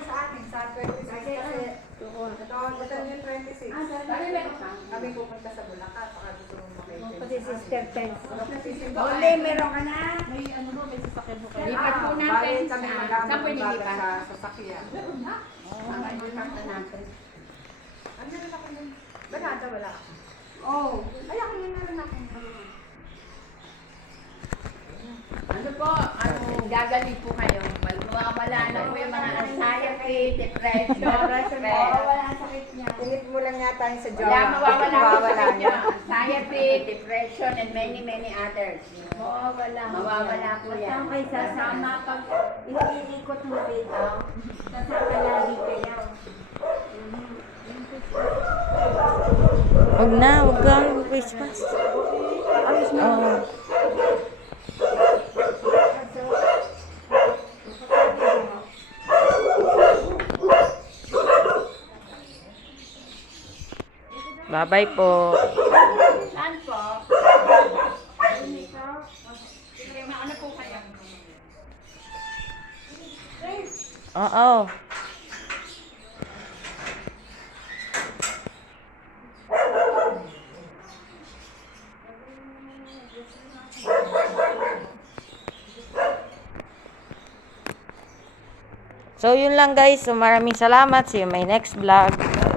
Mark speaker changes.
Speaker 1: rin sa akin, sa 26.
Speaker 2: Kasi ito, ito yung 26.
Speaker 1: Kami meron Kami pupunta sa Bulacan, baka gusto mong makikita.
Speaker 2: Kasi sister Pence.
Speaker 1: Ole,
Speaker 2: meron ka na.
Speaker 3: May ano mo, may sasakyan mo kayo.
Speaker 2: Lipat po
Speaker 1: ah,
Speaker 2: natin.
Speaker 1: Kami magamit sa
Speaker 2: lipat.
Speaker 1: Sa sasakyan.
Speaker 2: Ang ano na natin.
Speaker 1: Ano meron ako nun? Banata, wala ako.
Speaker 2: Oh.
Speaker 1: Ay, ako yun meron ako.
Speaker 2: Ano po, ano, gagali po kayo. Magwawala na po yung mga asawa anxiety, depression, stress. Mawawala ang sakit niya.
Speaker 1: Init mo lang yata yung sa jowa.
Speaker 2: Wala, mawawala ang
Speaker 1: Mawawala
Speaker 2: sakit niya. Anxiety, depression, and many, many others.
Speaker 3: Mawawala.
Speaker 2: Mawawala po yan.
Speaker 3: Saan kayo sasama pag iniikot mo dito? Sasama lagi kayo.
Speaker 4: Huwag na, huwag kang face mask.
Speaker 3: Alis mo.
Speaker 4: Oo. Bye-bye po.
Speaker 2: Saan po? Ano po kayo?
Speaker 4: Oo. So, yun lang guys. So, maraming salamat. See you in my next vlog.